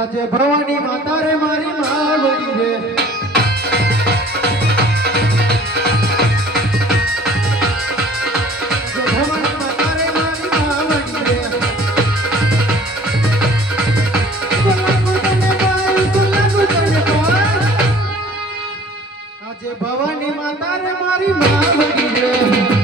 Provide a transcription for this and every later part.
આજે ભવાની માતા રે મારી માવડી રે ભવાની માતા રે મારી માવડી રે આજે ભવાની માતા રે મારી માવડી રે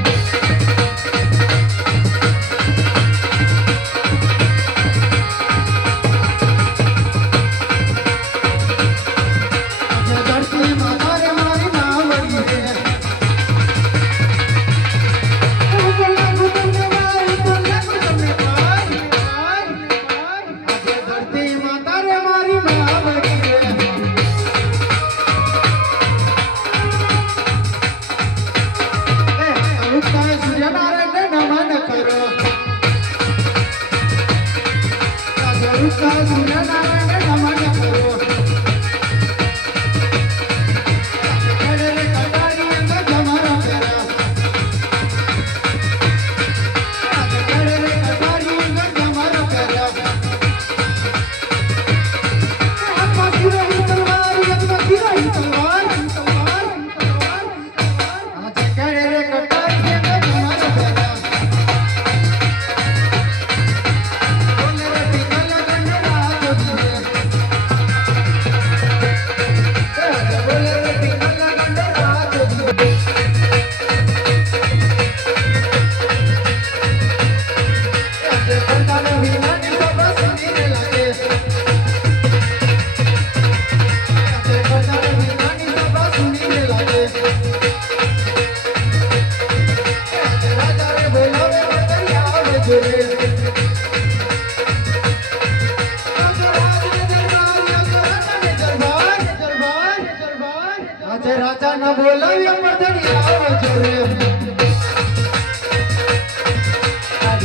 राजा न बोलावे मर्दनी आवजो रे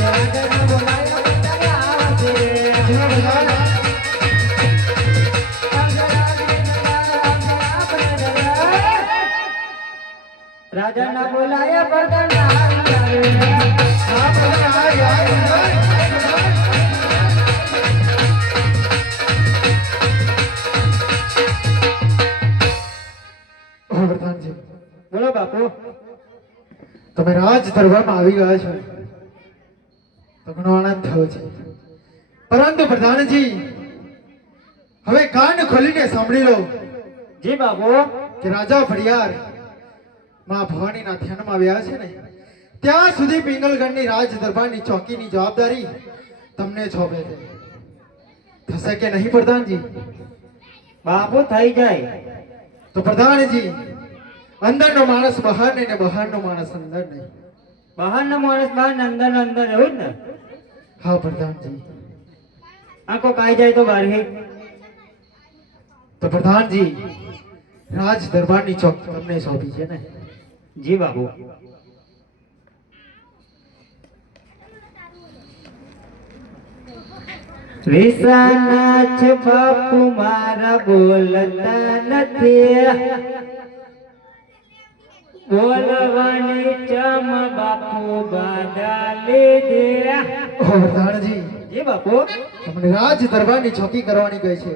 राजा न बोलावे मर्दनी आवजो रे राजा न बोलावे मर्दनी आवजो बोलो बापू તમે રાજ દરબારમાં આવી ગયા છો તો ઘણો આનંદ થયો છે પરંતુ પ્રધાનજી હવે કાન ખોલીને સાંભળી લો જી બાપુ કે રાજા ફળિયાર માં ભવાનીના ધ્યાનમાં આવ્યા છે ને ત્યાં સુધી પિંગલગઢની રાજ દરબારની ચોકીની જવાબદારી તમને સોંપે છે થશે કે નહીં પ્રધાનજી? બાપુ થઈ જાય. તો પ્રધાનજી અંદરનો માણસ બહાર નહીં ને બહારનો માણસ અંદર નહીં. બહારનો માણસ બહાર ને અંદર અંદર એવું જ ને. હા પ્રધાનજી. આખો કાઈ જાય તો બહાર હે. તો પ્રધાનજી રાજ દરબારની ચોક તમને સોંપી છે ને? જી બાપુ. વિસાના છે બાપુ મારા બોલતા નથી. બોલવાની ચમ બાપુ બાધા લીધે. ઓ પ્રધાનજી જી બાપુ. તમને રાજ દરબારની ચોકી કરવાની કહે છે,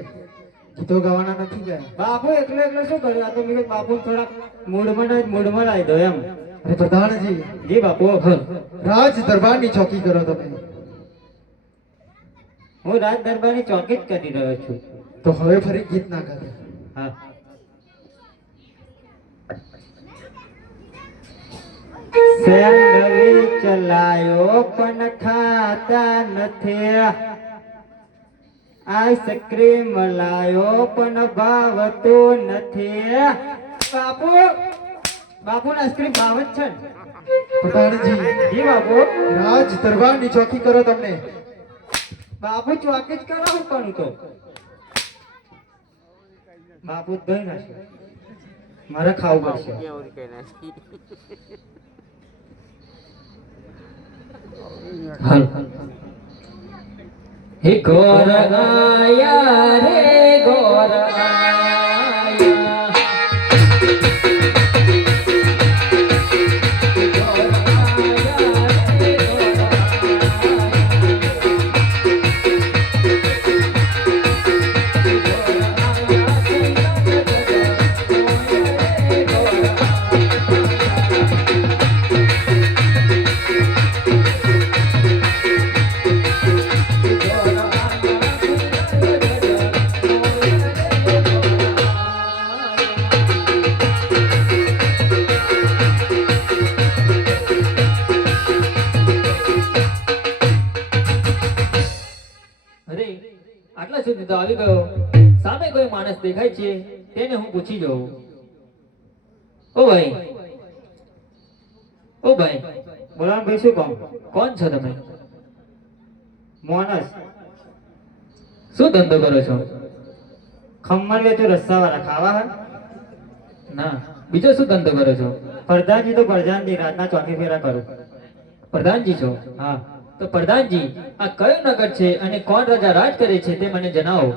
ગીતો ગાવાના નથી ગયા. બાપુ એકલો એકલો શું કર્યું? આ તો મેં કીધું બાપુ થોડા મૂડમાં લાવી દો એમ. અરે પ્રધાનજી જી બાપુ. રાજ દરબારની ચોકી કરો તમે. હું રાજ દરબારની ચોકી જ કરી રહ્યો છું. તો હવે ફરી ગીત ના ગાતા. હા. સેન્ડવી ચલાયો પણ ખાતા નથી. આઈસ્ક્રીમ લાયો પણ ભાવતું નથી. બાપુ બાપુ આઈસ્ક્રીમ ભાવ જ છે ને? પ્રધાનજી જી બાપુ. રાજ દરબારની ચોકી કરો તમને. બાપુ ચોકી જ કરાવું પણ તો બાપુ જ દઈ નાખે. મારે ખાવું પડશે. હે ગોર આયા રે ગોર આયા. આટલા સુધી તો આવી ગયો. સામે કોઈ માણસ દેખાય છે, તેને હું પૂછી જોઉં. ઓ ભાઈ, ઓ ભાઈ. બોલાવ ભાઈ. શું કહો? કોણ છો તમે? માણસ. શું ધંધો કરો છો? ખમણ વેચો રસ્સા વાળા ખાવા હે? ના. બીજો શું ધંધો કરો છો? પ્રધાનજી તો પ્રધાનજી રાતના ચોકી ફેરા કરું. પ્રધાનજી છો? હા. તો પ્રધાનજી આ કયો નગર છે અને કોણ રાજા રાજ કરે છે તે મને જણાવો.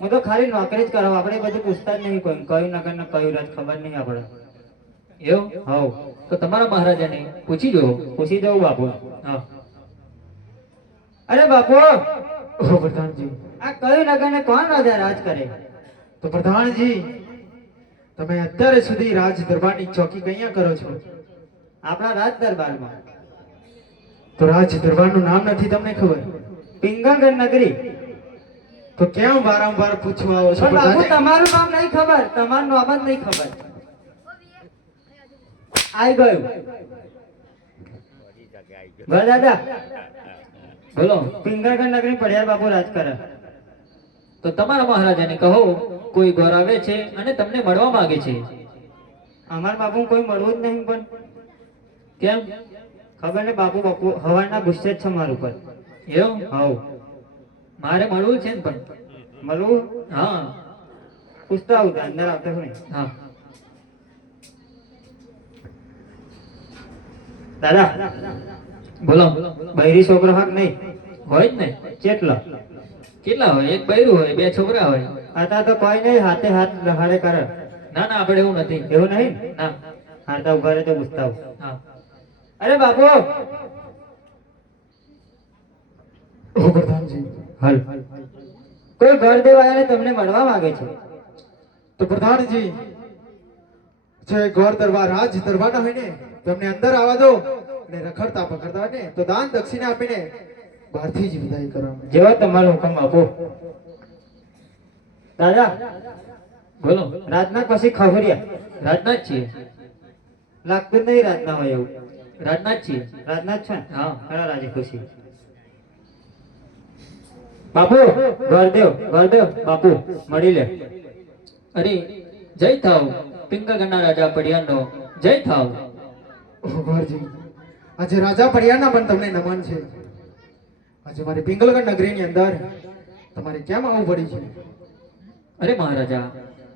હું તો ખાલી નોકરી જ કરાવું. આપણે બધું પૂછતા જ નહીં. કોઈ કયું નગર ને કયું રાજ ખબર નહીં આપણે. એવું? હા. તો તમારા મહારાજાને પૂછી જુઓ. પૂછી જવું બાપુ. હા. અરે બાપુ. ઓ પ્રધાનજી આ કયું નગર ને કોણ રાજા રાજ કરે? તો પ્રધાનજી તમે અત્યારે સુધી રાજ દરબારની ચોકી કયા કરો છો? આપણા રાજ દરબારમાં. તો રાજ દરબારનું નામ નથી તમને ખબર? પિંગલગઢ નગરી. તો કેમ વારંવાર પૂછવા આવો છો? પણ બાપુ તમારું નામ નહીં ખબર. તમારું નામ જ નહીં ખબર. આઈ ગયું. બોલ દાદા. બોલો. પિંગલગઢ નગરી પડ્યા બાપુ રાજ કરે. તો તમારા મહારાજાને કહો કોઈ ઘર આવે છે અને તમને મળવા માંગે છે. અમાર બાપુ કોઈ મળવું જ નહીં. પણ કેમ? ખબર ને બાપુ. બાપુ હવાના ગુસ્સે જ છે મારું પર. એવું? હા. મારે મળવું છે ને. પણ મળવું? હા. પૂછતો આવું. અંદર આવતા હોય. હા. દાદા બોલો. બૈરી છોકરો હક નહીં હોય જ ને? કેટલા કેટલા હોય? એક બૈરું હોય, બે છોકરા હોય. આતા તો કોઈ નહીં. હાથે હાથ લહાડે કરે. ના ના, આપણે એવું નથી. એવું નહીં? ના. હાથા ઉભા રહે તો પૂછતા આવું. હા. અરે બાપુ. ઓ પ્રધાનજી હાલ. કોઈ ઘર દેવાયાને તમને મળવા માંગે છે. તો પ્રધાનજી જે ગોર દરબાર રાજ દરબારના હોય ને તેમને અંદર આવવા દો અને રખડતા પકડતા હોય ને તો દાન દક્ષિણા આપીને બહારથી જ વિદાય કરો. જેવો તમારો હુકમ બાપુ. દાદા બોલો. રાતના પછી ખબરિયા રાતના જ છીએ. લાગતું નહીં રાતના હોય એવું. રાતના જ છીએ. રાતના જ છે. હા. ઘણા રાજી ખુશી. બાપુ ગરદેવ બાપુ મળી લે. અરે જય થાવ પિંગલગઢના રાજા પડિયાનો જય થાવ. ઓહ ગોરજી, આજે રાજા પડિયાના પણ તમને નમન છે. આજે મારી પિંગલગઢ નગરીની અંદર તમારે કેમ આવવું પડ્યું છે? અરે મહારાજા,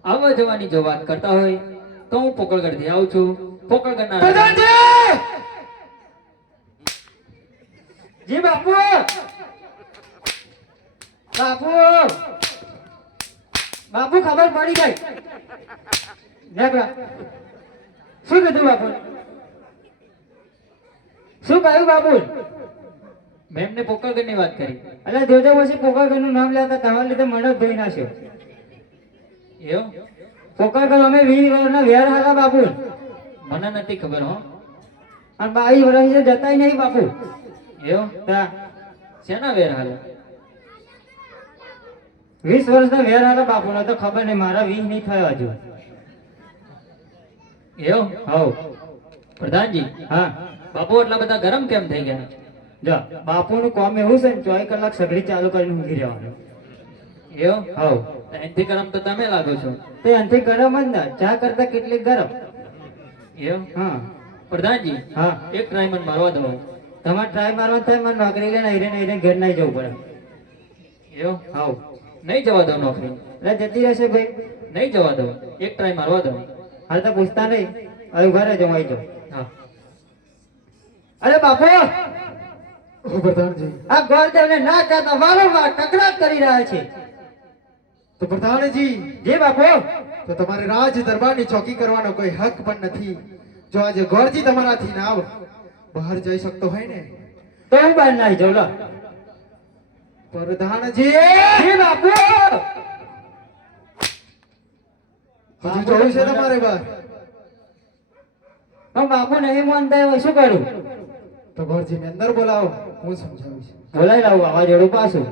આવવા જવાની જો વાત કરતા હોય તો હું પોકળગઢથી આવું છું. પોકળગઢના રાજા- પ્રધાનજી! જી બાપુ. બાપુ ખબર પડી ગઈ. નેકળા. શું કીધું બાપુ? શું કહ્યું બાપુ? મેં એમને પોકળગઢની વાત કરી. એટલે જોજો પછી પોકળગઢનું નામ લેતા તમારા લીધે મને જ ધોઈ નાખ્યો. એવું? પોકળગઢ અમે 20 વર્ષના વેર હતા બાપુ. મને નથી ખબર હો. અને 22 વર્ષ જતાય નહીં બાપુ. એવું? તા શેના વેર હાલે? 20 વર્ષના વેર હાલે બાપુ. તો ખબર નહીં, મારા 20 નહીં થયા હજુ. એવું? હવ. પ્રધાનજી, હા બાપુ એટલા બધા ગરમ કેમ થઈ ગયા? જો બાપુનું કામ એવું છે ને, 24 કલાક સગડી ચાલુ કરીને ઊંઘી રહેવાનું. એવું? હવ. એનથી ગરમ તો તમે લાગો છો. તે એનથી ગરમ જ ને, ચા કરતા કેટલી ગરમ. એવું? હા. પ્રધાનજી, હા એક ટ્રાય મને મારવા દો. તમારે ટ્રાય મારવા થાય, મને નોકરી લઈને આઈને ઘર નહીં જવું પડે. એવું? હા. નહીં જવા દો નોકરી. એટલે જતી રહેશે ભાઈ. નહીં જવા દો, એક ટ્રાય મારવા દો. હાલ તો પૂછતા નહીં, હવે ઘરે જવું આવી જાઓ. હા. અરે બાપુ, ઓહ પ્રધાનજી, આ ગોરદેવને ના કહેતા વારંવાર કકડાટ કરી રહ્યા છે. તો પ્રધાનજી, જી બાપુ. તો તમારે રાજ દરબારની ચોકી કરવાનો કોઈ હક પણ નથી. જો આજે ગોરજી તમારાથી ના બહાર જઈ શકતો હોય ને, તો હું બહાર ના જાઉં. લો પ્રધાનજી, જી બાપુ. હજુ જોયું છે તમારે બહાર? પણ બાપુ નહીં માનતા હોય શું કરું? તો ગોરજીને અંદર બોલાવો, હું સમજાવીશ. બોલાવી લાવું વાવાઝોડું પાછું.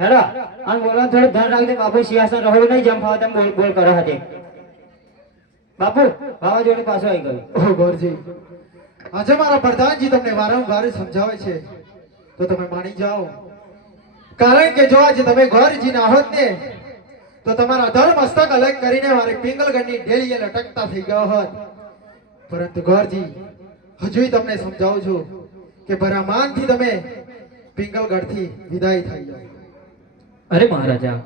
હેલો, આમ બોલવા થોડું ધ્યાન રાખજે બાપુ. સિંહાસન રહો નહીં, જેમ ફાવે તેમ બોલ બોલ કરો હતી. બાપુ વાવાઝોડું પાછું આવી ગયું. ઓહ ગોરજી, આજે મારા પ્રધાનજી તમને વારંવાર સમજાવે છે તો તમે માની જાઓ. કારણ કે જો આજે તમે ગોરજી ના હોત ને, તો તમારા ધડ મસ્તક અલગ કરીને મારી પિંગલગઢની ડેલીએ લટકતા થઈ ગયો હોત. પરંતુ ગોરજી, હજુય તમને સમજાવું છું કે ભરામાનથી તમે પિંગલગઢથી વિદાય થઈ જાઓ. અરે મહારાજા,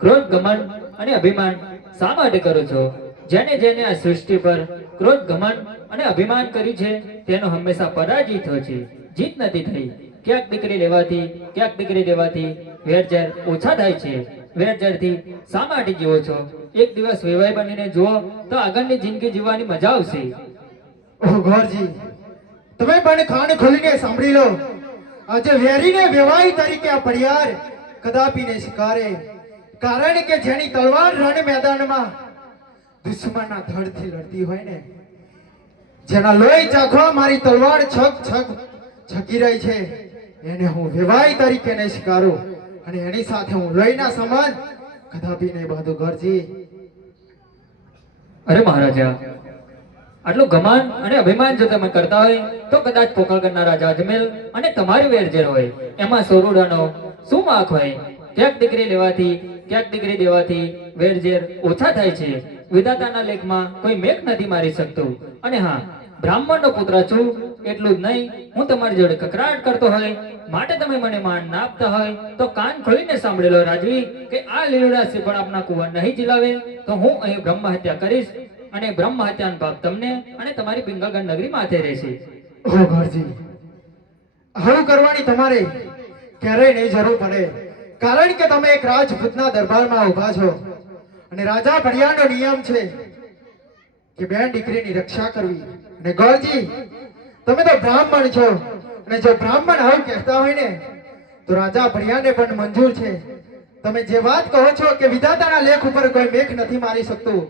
ક્રોધ, ઘમંડ અને અભિમાન શા માટે કરો છો? જેને જેને આ સૃષ્ટિ પર ક્રોધ, ઘમંડ અને અભિમાન કર્યું છે તેનો હંમેશા પરાજય થયો છે, જીત નથી થઈ. ક્યાંક દીકરી લેવાથી, ક્યાંક દીકરી દેવાથી વેરઝેર ઓછા થાય છે. વેરઝેરથી શા માટે જીવો છો? એક દિવસ વેવાઈ બનીને જુઓ તો આગળની જિંદગી જીવવાની મજા આવશે. ઓહ ગોરજી, તમે પણ કાન ખોલીને સાંભળી લો. આજે વેરીને વેવાઈ તરીકે આ પડિયાર કદાપી નહીં સ્વીકારે. કારણ કે જેની તલવાર રણ મેદાનમાં દુશ્મનના ધડથી લડતી હોય ને, જેના લોહી ચાખવા મારી તલવાર છક છક છકી રહી છે, એને હું વેવાઈ તરીકે નહીં સ્વીકારું. અને એની સાથે હું લોહીના સમાન કદાપી નહીં બાંધું. ગોરજી, અરે મહારાજા, આટલું ઘમંડ અને અભિમાન જો તમે કરતા હોય તો કદાચ પોકળગઢના રાજા અજમેર અને તમારી વેરઝેર હોય. એમાં સોરુડાનો શું વાંક હોય? ક્યાંક દીકરી લેવાથી, ક્યાંક દીકરી દેવાથી વેરઝેર ઓછા થાય છે. વિધાતાના લેખમાં કોઈ મેઘ નથી મારી શકતું. અને હા, બ્રાહ્મણનો પુત્ર છું એટલું જ નહીં, હું તમારી જોડે કકરાટ કરતો હોય માટે તમે મને માન ના આપતા હોય તો કાન ખોલીને સાંભળેલો રાજવી કે આ લીલુડા શ્રીફળ આપના કુંવર નહીં જીલાવે તો હું અહીં બ્રહ્મ હત્યા કરીશ. અને બ્રહ્મ હત્યાનો પાપ તમને અને તમારી પિંગલગઢ નગરી માથે રહેશે. ઓહ ગોરજી, આવું કરવાની તમારે ક્યારેય નહીં જરૂર પડે. કારણ કે તમે એક રાજપૂતના દરબારમાં ઊભા છો અને રાજા પડિયાનો નિયમ છે કે બેન દીકરીની રક્ષા કરવી. અને ગોરજી, તમે તો બ્રાહ્મણ છો અને જો બ્રાહ્મણ આવું કહેતા હોય ને તો રાજા પડિયાને પણ મંજૂર છે. તમે જે વાત કહો છો કે વિધાતાના લેખ ઉપર કોઈ મેઘ નથી મારી શકતું,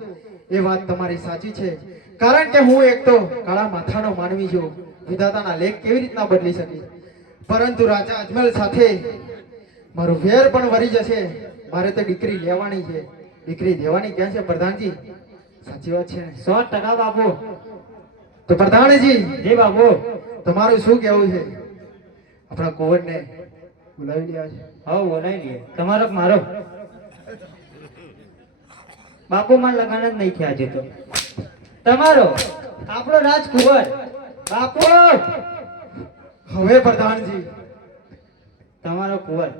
એ વાત તમારી સાચી છે. કારણ કે હું એક તો કાળા માથાનો માનવી છું. વિધાતાના લેખ કેવી રીતના બદલી શકે? પરંતુ રાજા અજમલ સાથે મારું વેર પણ વરી જશે. મારે તો દીકરી લેવાની છે, દીકરી દેવાની ક્યાં છે પ્રધાનજી? સાચી વાત છે ને? 100% બાપુ. તો પ્રધાનજી, જી બાપુ. તમારું શું કહેવું છે આપણા કુંવરને બોલાવી લ્યા છે. હા બોલાવી લઈએ. તમારો કે મારો? બાપુ માં લગાન જ નહીં થયા હજી તો. તમારો આપણો રાજકુંવર બાપુ. હવે પ્રધાનજી તમારો કુંવર